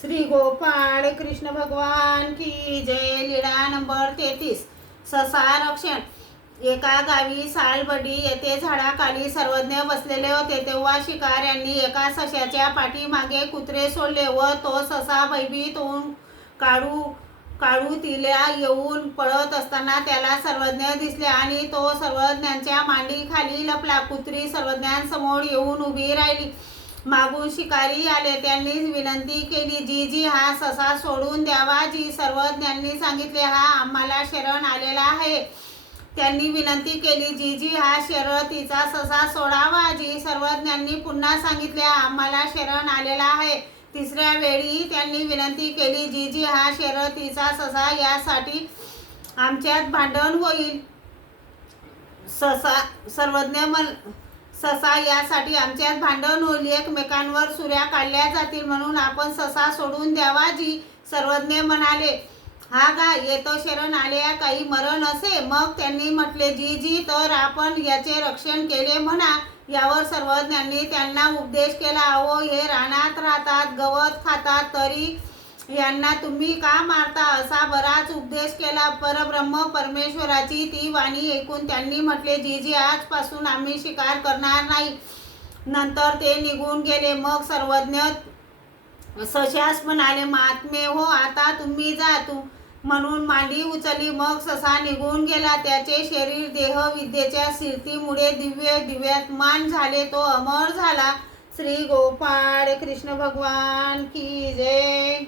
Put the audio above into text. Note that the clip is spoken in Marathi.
श्री गोपाळ कृष्ण भगवान की जय लीळा नंबर तेहतीस. ससा रक्षण एका गावी सालबडी येथे झाडाखाली सर्वज्ञ बसलेले होते. तेव्हा शिकाऱ्यांनी एका सशाच्या पाठीमागे कुत्रे सोडले व तो ससा भयभीत होऊन काढू काढू तिला येऊन पळत असताना त्याला सर्वज्ञ दिसले आणि तो सर्वज्ञांच्या मांडीखाली लपला. कुत्री सर्वज्ञांसमोर येऊन उभी राहिली. मागून शिकारी आले. त्यांनी विनंती केली जी जी हा ससा सोडून द्यावा. जी सर्वज्ञांनी सांगितले हा आम्हाला शरण आलेला आहे. त्यांनी विनंती केली जी जी हा शरतीचा ससा सोडावा. जी सर्वज्ञांनी पुन्हा सांगितले आम्हाला शरण आलेला आहे. तिसऱ्या वेळी त्यांनी विनंती केली जी जी हा शरतीचा ससा यासाठी आमच्यात भांडण होईल. ससा सर्वज्ञ मल ससा यासाठी आमच्यात भांडण होईल. एकमेकांवर सुऱ्या काढल्या जातील म्हणून आपण ससा सोडून द्यावा जी सर्वज्ञ म्हणाले. हा गा येतो शरण आले काही मरण असे? मग त्यांनी म्हटले जी जी तर आपण याचे रक्षण केले म्हणा. यावर सर्वज्ञांनी त्यांना उपदेश केला अहो हे रानात राहतात गवत खातात तरी यांना तुम्ही का मारता? असा बराच उपदेश केला. परब्रह्म परमेश्वराची ती वाणी ऐकून त्यांनी म्हटले जी जी आजपासून आम्ही शिकार करणार नाही. नंतर ते निघून गेले. मग सर्वज्ञ सशास म्हणाले महात्मे हो आता तुम्ही जा तू. म्हणून मांडी उचलली. मग ससा निघून गेला. त्याचे शरीर देह विद्येच्या स्थितीमुळे दिव्य दिव्यात्मान झाले. तो अमर झाला. श्री गोपाळ कृष्ण भगवान की जय.